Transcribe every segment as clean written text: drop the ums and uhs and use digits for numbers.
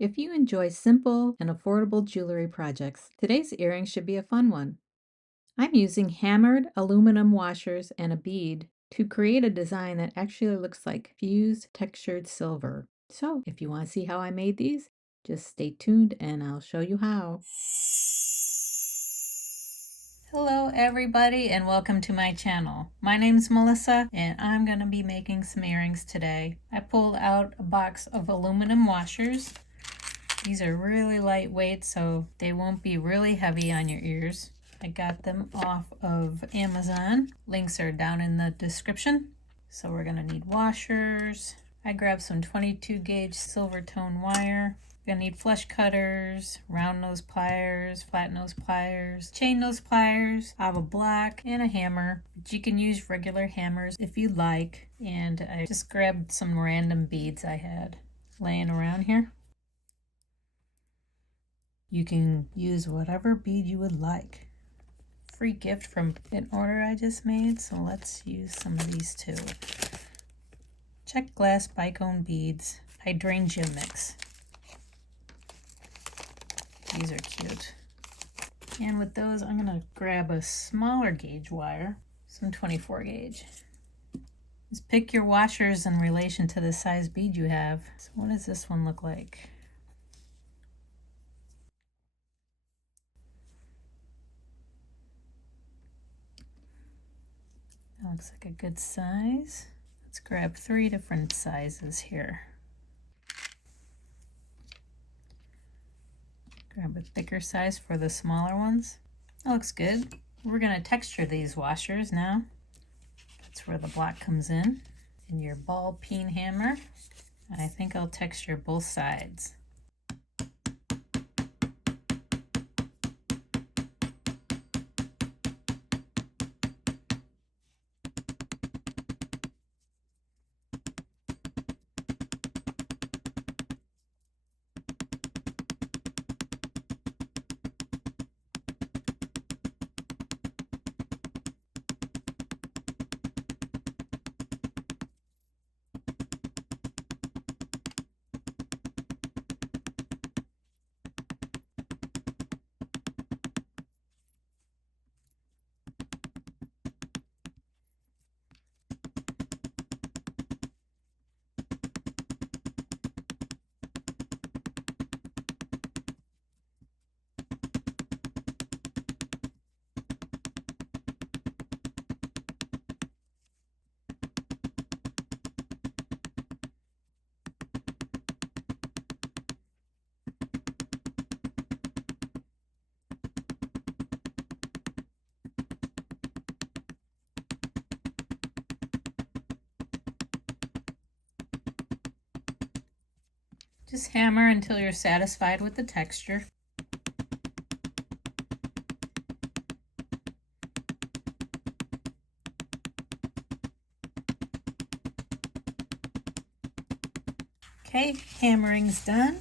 If you enjoy simple and affordable jewelry projects, today's earring should be a fun one. I'm using hammered aluminum washers and a bead to create a design that actually looks like fused textured silver. So if you want to see how I made these, just stay tuned and I'll show you how. Hello everybody and welcome to my channel. My name's Melissa and I'm going to be making some earrings today. I pulled out a box of aluminum washers. These are really lightweight, so they won't be really heavy on your ears. I got them off of Amazon. Links are down in the description. So we're gonna need washers. I grabbed some 22 gauge silver tone wire. We're gonna need flush cutters, round nose pliers, flat nose pliers, chain nose pliers. I have a block and a hammer, but you can use regular hammers if you like. And I just grabbed some random beads I had laying around here. You can use whatever bead you would like. Free gift from an order I just made, so let's use some of these too. Check glass bicone beads, hydrangea mix. These are cute. And with those, I'm gonna grab a smaller gauge wire, some 24 gauge. Just pick your washers in relation to the size bead you have. So what does this one look like? That looks like a good size. Let's grab 3 different sizes here. Grab a thicker size for the smaller ones. That looks good. We're going to texture these washers now. That's where the block comes in. And your ball peen hammer. And I think I'll texture both sides. Just hammer until you're satisfied with the texture. Okay, hammering's done.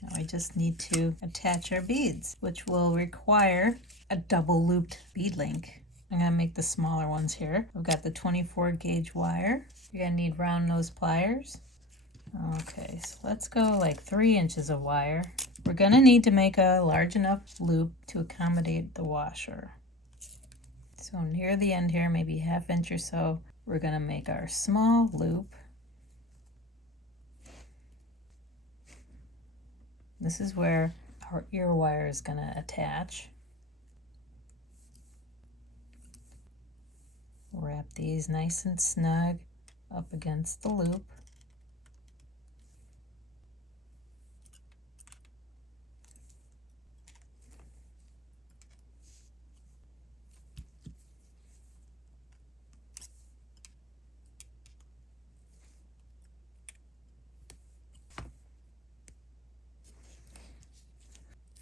Now we just need to attach our beads, which will require a double looped bead link. I'm gonna make the smaller ones here. I've got the 24 gauge wire. You're gonna need round nose pliers. Okay, so let's go like 3 inches of wire. We're gonna need to make a large enough loop to accommodate the washer. So near the end here, maybe 1/2 inch or so, we're gonna make our small loop. This is where our ear wire is gonna attach. Wrap these nice and snug up against the loop.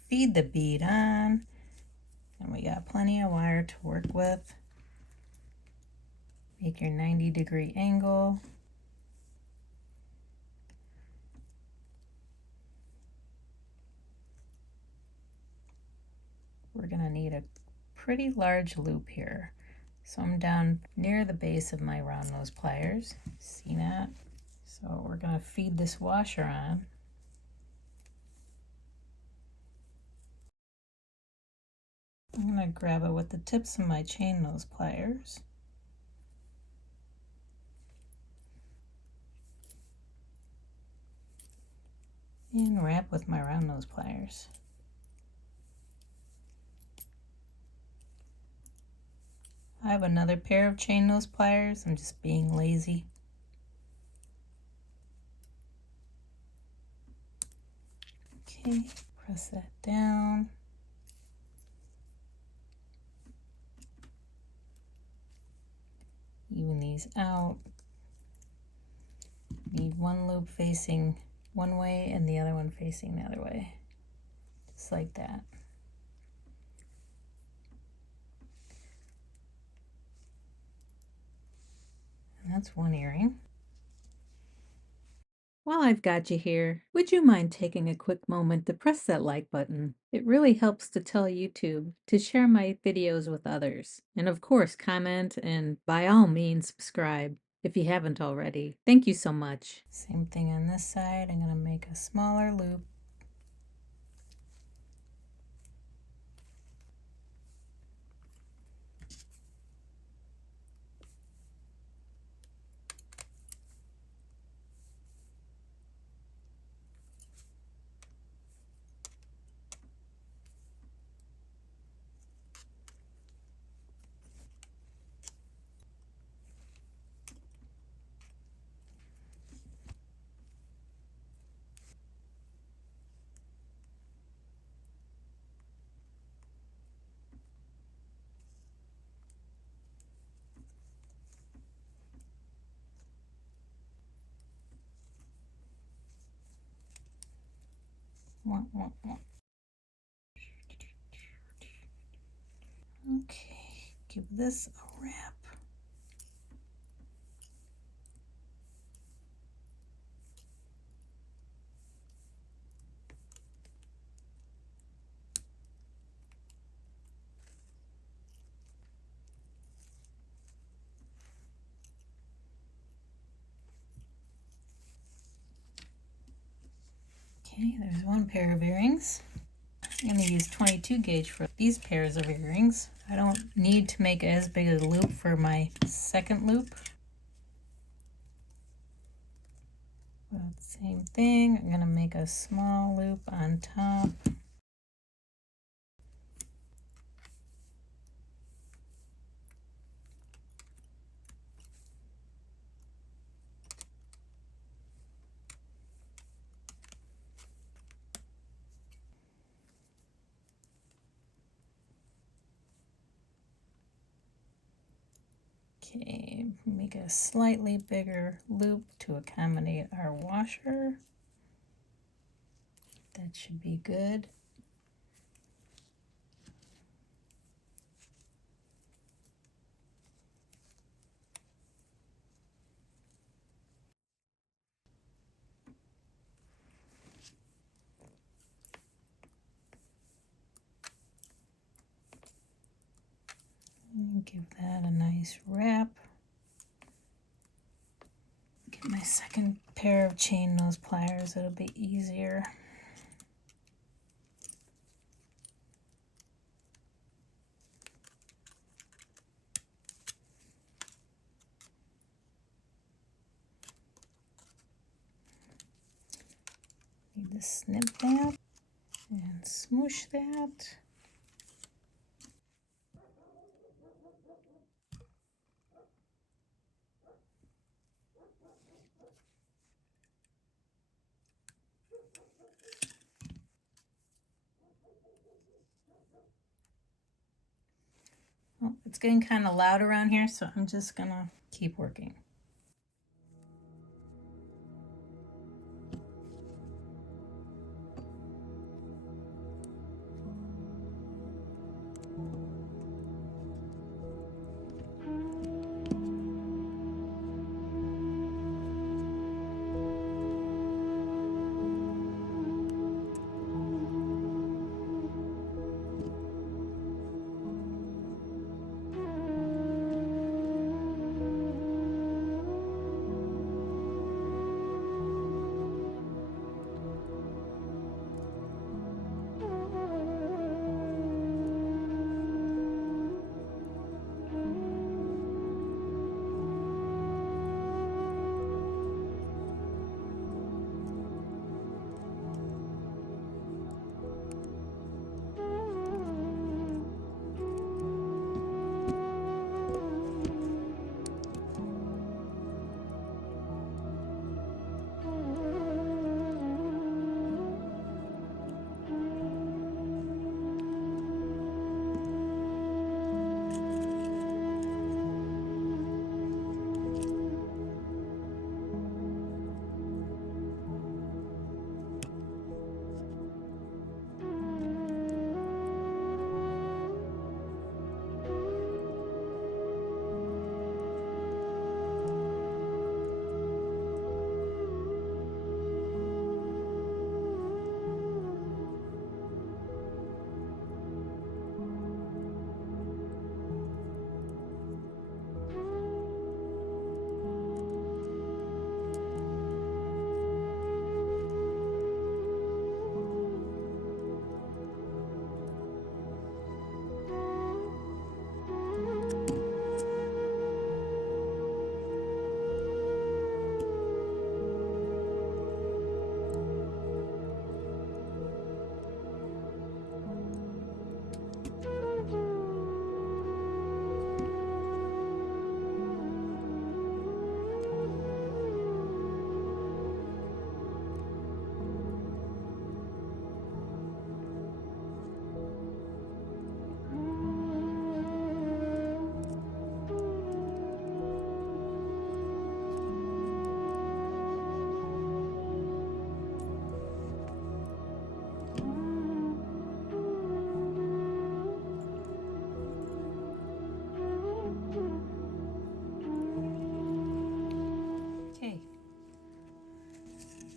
Feed the bead on, and we got plenty of wire to work with. Make your 90-degree angle. We're gonna need a pretty large loop here. So I'm down near the base of my round nose pliers. See that? So we're gonna feed this washer on. gonna grab it with the tips of my chain nose pliers. And wrap with my round nose pliers. I have another pair of chain nose pliers. I'm just being lazy. Okay, press that down. Even these out. Need one loop facing one way and the other one facing the other way. Just like that. And that's one earring. While I've got you here, would you mind taking a quick moment to press that like button? It really helps to tell YouTube to share my videos with others. And of course, comment and by all means subscribe if you haven't already. Thank you so much. Same thing on this side. I'm going to make a smaller loop. Okay, give this a wrap. Okay, there's one pair of earrings. I'm going to use 22 gauge for these pairs of earrings. I don't need to make as big a loop for my second loop. But same thing, I'm going to make a small loop on top. Okay, make a slightly bigger loop to accommodate our washer. That should be good. And give that a nice wrap. Get my second pair of chain nose pliers, it'll be easier. Need to snip that and smoosh that. Oh, it's getting kind of loud around here, so I'm just gonna keep working.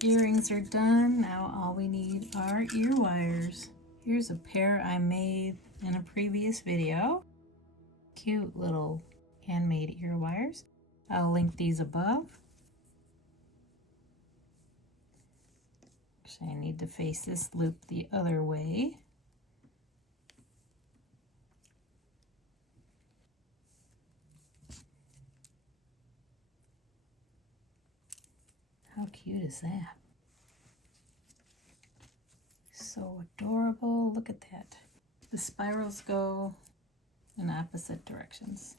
Earrings are done. Now all we need are ear wires. Here's a pair I made in a previous video. Cute little handmade ear wires. I'll link these above. Actually, I need to face this loop the other way. How cute is that? So adorable. Look at that. The spirals go in opposite directions.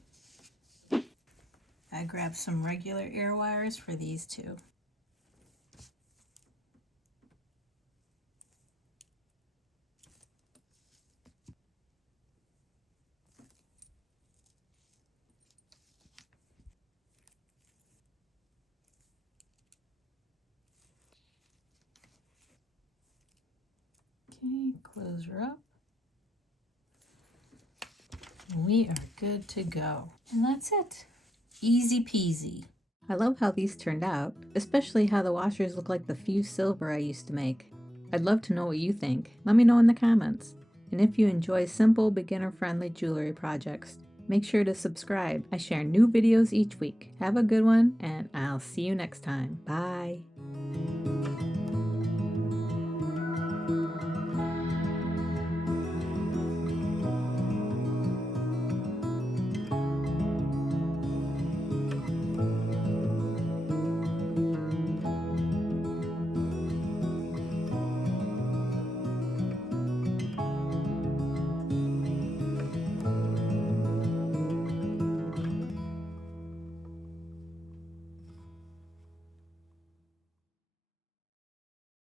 I grabbed some regular ear wires for these two. Okay, close her up. We are good to go. And that's it. Easy peasy. I love how these turned out, especially how the washers look like the fused silver I used to make. I'd love to know what you think. Let me know in the comments. And if you enjoy simple, beginner-friendly jewelry projects, make sure to subscribe. I share new videos each week. Have a good one, and I'll see you next time. Bye.